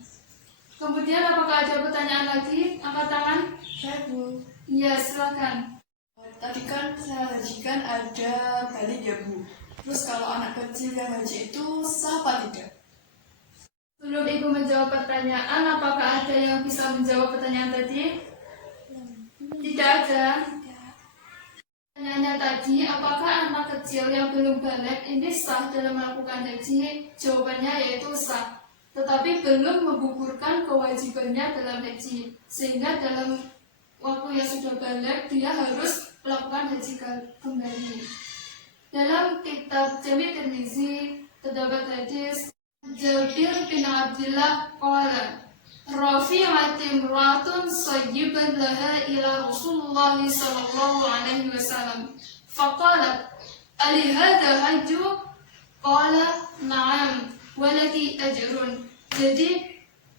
Kemudian apakah ada pertanyaan lagi? Angkat tangan. Saya Bu. Iya, silakan. Tadi kan saya hajikan ada balik ya Bu. Terus kalau anak kecil yang haji itu sah apa tidak? Sebelum Ibu menjawab pertanyaan, apakah ada yang bisa menjawab pertanyaan tadi? Tidak ada. Pertanyaannya tadi, apakah anak kecil yang belum balik ini sah dalam melakukan haji? Jawabannya yaitu sah, tetapi belum menggugurkan kewajibannya dalam haji. Sehingga dalam waktu yang sudah balik, dia harus melakukan haji kembali. Dalam kitab Jami' Tirmizi terdapat hadis Jabir bin Abdullah qala رفيعة امرأة صيبا لها إلى رسول الله صلى الله عليه وسلم فقالت ألهذا حج؟ قال نعم ولك أجر. Jadi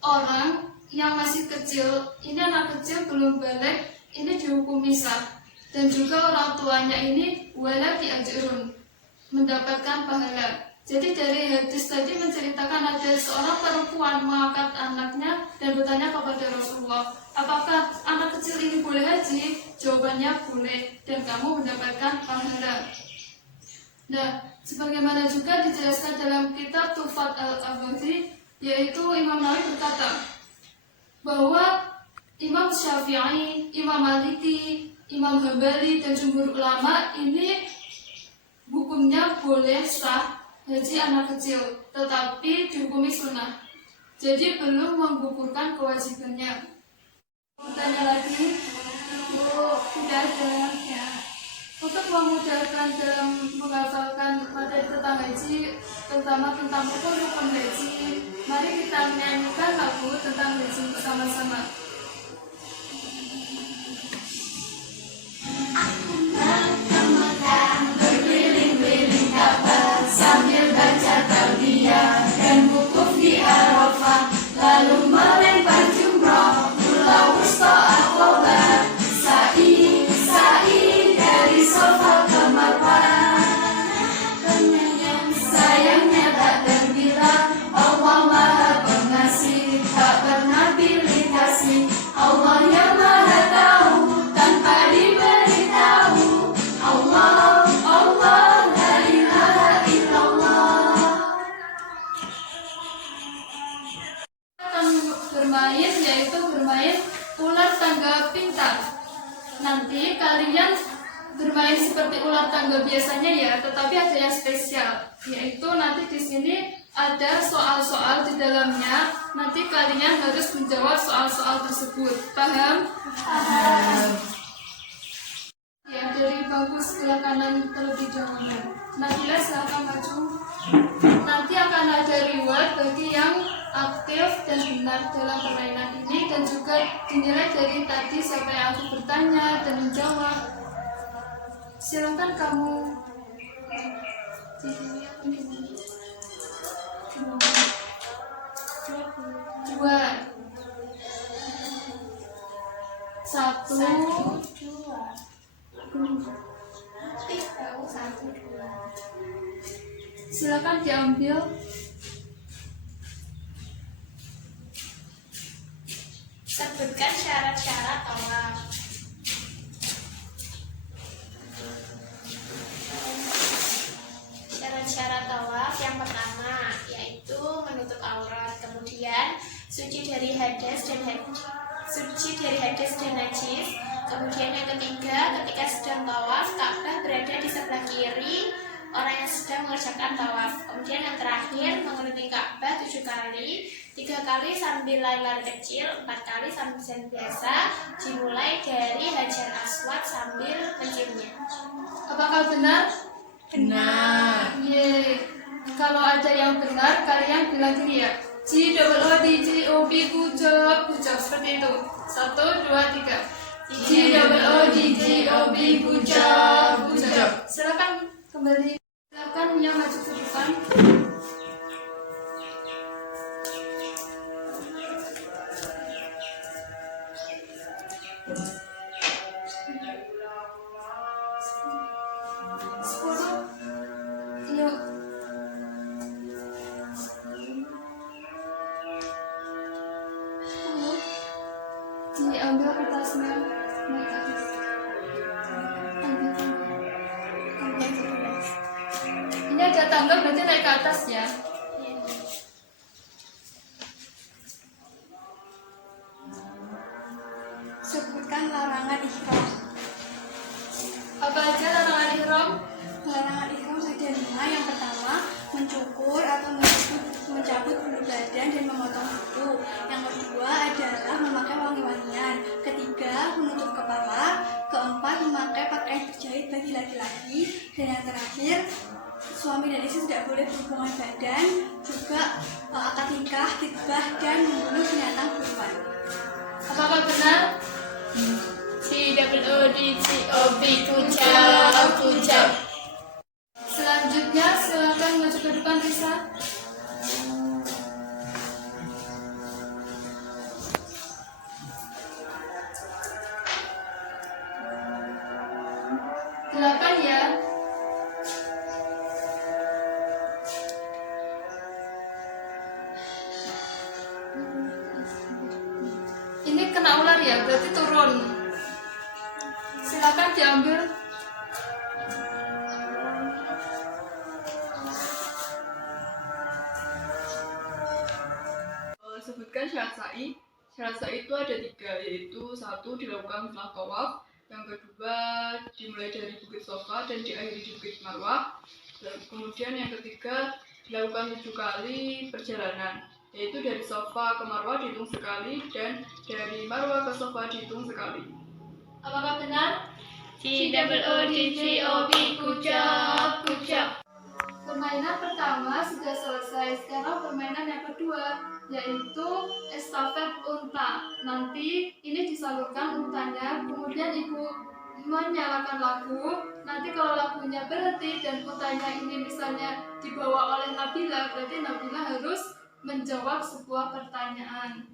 orang yang masih kecil, ini anak kecil belum balik, ini dihukum misah. Dan juga orang tuanya ini walaki ajrun, mendapatkan pahala. Jadi dari hadis tadi menceritakan ada seorang perempuan mengangkat anaknya dan bertanya kepada Rasulullah, apakah anak kecil ini boleh haji? Jawabannya boleh dan kamu mendapatkan pahala. Nah, sebagaimana juga dijelaskan dalam kitab Tuhfat al-Abadi, yaitu Imam Nawawi berkata bahwa Imam Syafi'i, Imam Maliki, Imam Hambali dan jumhur ulama ini hukumnya boleh sah haji anak kecil, tetapi dihukumi sunnah. Jadi belum menggugurkan kewajibannya. Tanya lagi, sudah ada ya. Untuk memudahkan dalam menghafalkan materi tentang haji, terutama tentang rukun haji, mari kita menyanyikan lagu tentang haji bersama-sama. Berkeliling-keliling Ka'bah sambil baca talbiyah dan wukuf di Arafah, lalu melempar jumrah pulau wusta Aqabah, sa'i dari Safa ke Marwah. Sayangnya tak terbilang, Allah Maha Pengasih, tak pernah pilih kasih. Allah yang Maha Tahu tanpa diberitahu. Allah, Allah, la ilaha illallah. Akan bermain, yaitu bermain ular tangga pintar. Nanti kalian bermain seperti ular tangga biasanya ya, tetapi ada yang spesial, yaitu nanti di sini ada soal-soal di dalamnya. Nanti kalian harus menjawab soal-soal tersebut. Paham? Paham. Ya, dari bangku sebelah kanan terlebih dahulu. Nabila silahkan maju. Nanti akan ada reward bagi yang aktif dan benar dalam permainan ini, dan juga dinilai dari tadi siapa yang aku bertanya dan menjawab. Silakan kamu. Dua. Satu. Silakan diambil. Sebutkan syarat-syarat tawaf. Syarat-syarat tawaf yang pertama yaitu menutup aurat, kemudian suci dari hadas dan najis. Kemudian yang ketiga, ketika sedang tawaf, Ka'bah berada di sebelah kiri orang yang sedang mengerjakan tawaf. Kemudian yang terakhir, mengelilingi Ka'bah 7 kali, 3 kali sambil lari-lari kecil, 4 kali sambil jalan biasa, dimulai dari Hajar Aswad sambil menciumnya. Apakah benar? Benar. Ye. Kalau ada yang benar, kalian bilang gini ya. G-O-O-D-G-O-B kucap seperti itu. 1, 2, 3. G-O-O-D-G-O-B kucap. Silakan kembali. Silakan yang maju ke depan. Diambil kertasnya, naik ke atas. Ini ada tangga, berarti naik ke atas ya. Sebutkan larangan ihram. Apa aja larangan ihram? Larangan ihram ada 5. Yang pertama, mencukur atau mencabut bulu badan dan memotong kuku. Yang kedua adalah memakai wangi-wangian. Ketiga, menutup kepala. Keempat, memakai pakaian berjahit bagi laki-laki. Dan yang terakhir, suami dan istri tidak boleh berhubungan badan, juga akad nikah, khitbah, dan membunuh binatang kurban. Apakah benar? CWODCOB kucap. Selanjutnya silakan maju ke depan Risa. Delapan ya. Ini kena ular ya, berarti turun. Silakan diambil. Sebutkan syarat sa'i. Syarat sa'i itu ada 3, yaitu 1 dilakukan setelah tawaf, yang kedua dimulai dari Bukit Safa dan diakhiri di Bukit Marwah, dan kemudian yang ketiga dilakukan 7 kali perjalanan, yaitu dari Safa ke Marwah dihitung sekali dan dari Marwah ke Safa dihitung sekali. Apakah benar? CWODCOB kucap. Permainan pertama sudah selesai. Sekarang permainan yang kedua, yaitu estafet unta. Nanti ini disalurkan untanya, kemudian ibu menyalakan lagu. Nanti kalau lagunya berhenti dan untanya ini misalnya dibawa oleh Nabila, berarti Nabila harus menjawab sebuah pertanyaan.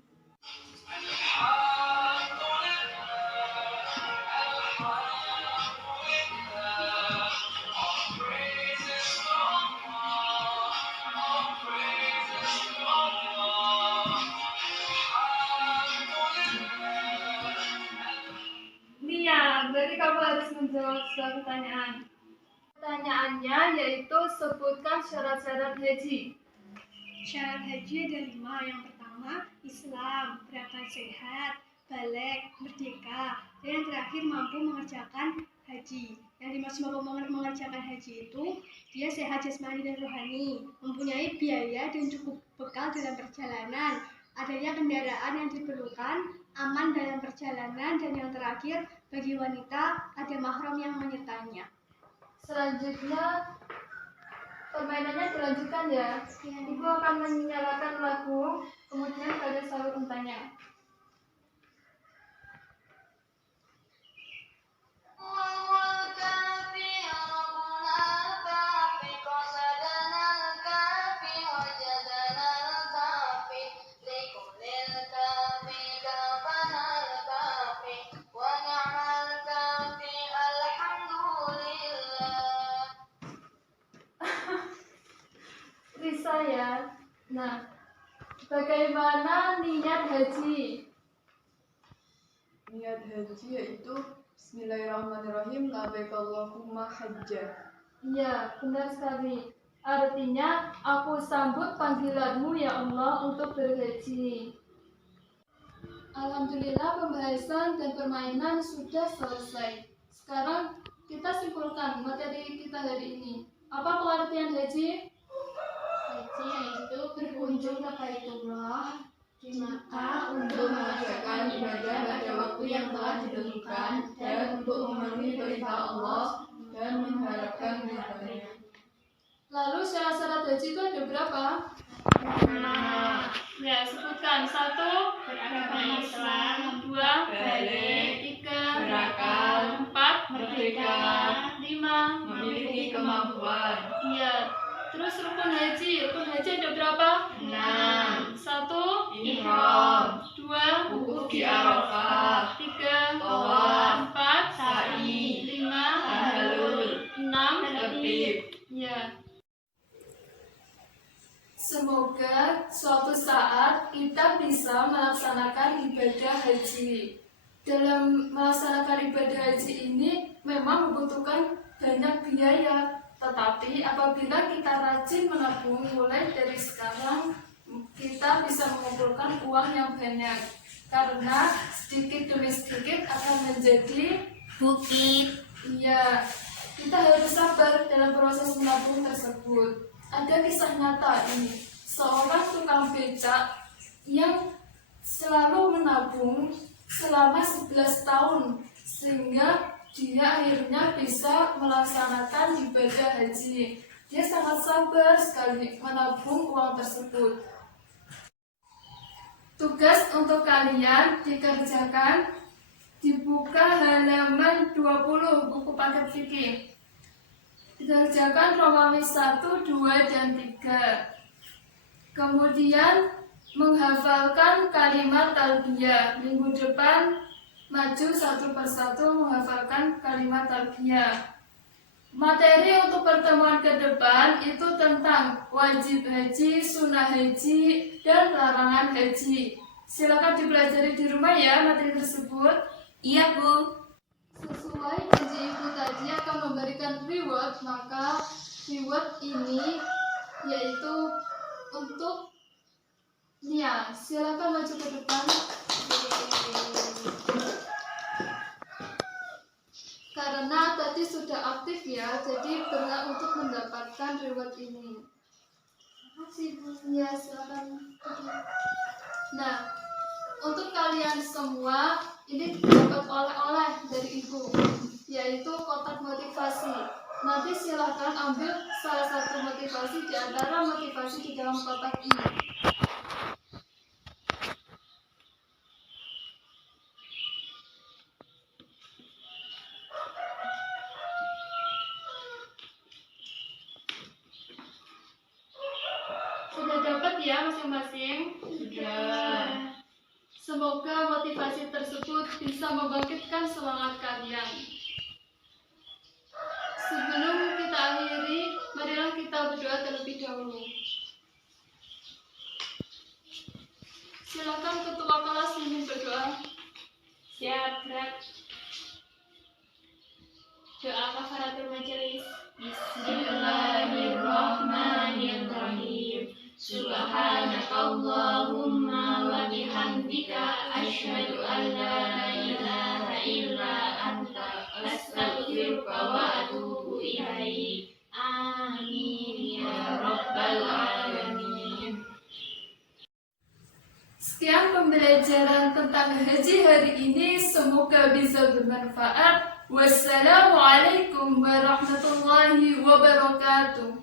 Nia, berarti kamu harus menjawab sebuah pertanyaan. Pertanyaannya yaitu sebutkan syarat-syarat haji. Syarat haji ada 5. Yang pertama, Islam, berakal sehat, balik, merdeka, dan yang terakhir mampu mengerjakan haji. Yang dimaksud mampu mengerjakan haji itu, dia sehat jasmani dan rohani, mempunyai biaya dan cukup bekal dalam perjalanan, adanya kendaraan yang diperlukan, aman dalam perjalanan, dan yang terakhir, bagi wanita ada mahram yang menyertainya. Selanjutnya permainannya dilanjutkan ya. Ibu akan menyalakan lagu, kemudian kalian salur untanya. Risa ya. Nah, bagaimana niat haji? Niat haji yaitu Bismillahirrahmanirrahim, labbaik Allahumma hajjah. Iya, benar sekali. Artinya, aku sambut panggilanmu ya Allah untuk berhaji. Alhamdulillah pembahasan dan permainan sudah selesai. Sekarang kita simpulkan materi kita hari ini. Apa pengertian haji? Haji yaitu berkunjung ke Baitullah di Makkah Untuk mengerjakan ibadah pada waktu yang telah ditentukan dan untuk memenuhi perintah Allah dan mengharapkan ridhonya. Lalu syarat-syarat haji itu ada berapa? Ya, sebutkan. 1. beragama Islam, 2. Balik, 3. berakal, 4. merdeka, 5. memiliki kemampuan. Iya. Terus rukun haji ada berapa? 6. 1. Ihram, 2. wukuf di Arafah, 3. Tawaf, 4. sa'i, 5. tahalul, 6. tertib. Ya. Semoga suatu saat kita bisa melaksanakan ibadah haji. Dalam melaksanakan ibadah haji ini memang membutuhkan banyak biaya. Tetapi apabila kita rajin menabung mulai dari sekarang, kita bisa mengumpulkan uang yang banyak. Karena sedikit demi sedikit akan menjadi bukit. iya. Kita harus sabar dalam proses menabung tersebut. Ada kisah nyata ini, seorang tukang becak yang selalu menabung selama 11 tahun sehingga dia akhirnya bisa melaksanakan ibadah haji. Dia sangat sabar sekali menabung uang tersebut. Tugas untuk kalian dikerjakan, dibuka halaman 20 buku paket fikih. Dikerjakan Romawi 1, 2, dan 3. Kemudian menghafalkan kalimat talbiyah. Minggu depan maju satu persatu menghafalkan kalimat talbiyah. Materi untuk pertemuan ke depan itu tentang wajib haji, sunnah haji, dan larangan haji. Silakan dipelajari di rumah ya materi tersebut. Iya, Bu. Sesuai janji ibu tadi akan memberikan reward, maka reward ini yaitu untuk Nia. Silakan maju ke depan. Karena tadi sudah aktif ya, jadi berhak untuk mendapatkan reward ini. Makasih Bu. Ya, silakan. Nah, untuk kalian semua ini dapat oleh-oleh dari ibu, yaitu kotak motivasi. Nanti silakan ambil salah satu motivasi di antara motivasi di dalam kotak ini. Sudah dapat ya masing-masing? Sudah. Semoga motivasi tersebut bisa membangkitkan semangat kalian. Sebelum kita akhiri, marilah kita berdoa terlebih dahulu. Silakan ketua kelas ingin berdoa. Siap, Brad. Doa kafaratul majelis. Bismillahirrahmanirrahim. Subhanakallahumma wa bihamdika asyhadu an la ilaha illa anta astaghfiruka wa atubu ilaik. Amin ya rabbal alamin. Sekian pembelajaran tentang haji hari ini, semoga bisa bermanfaat. Wassalamualaikum warahmatullahi wabarakatuh.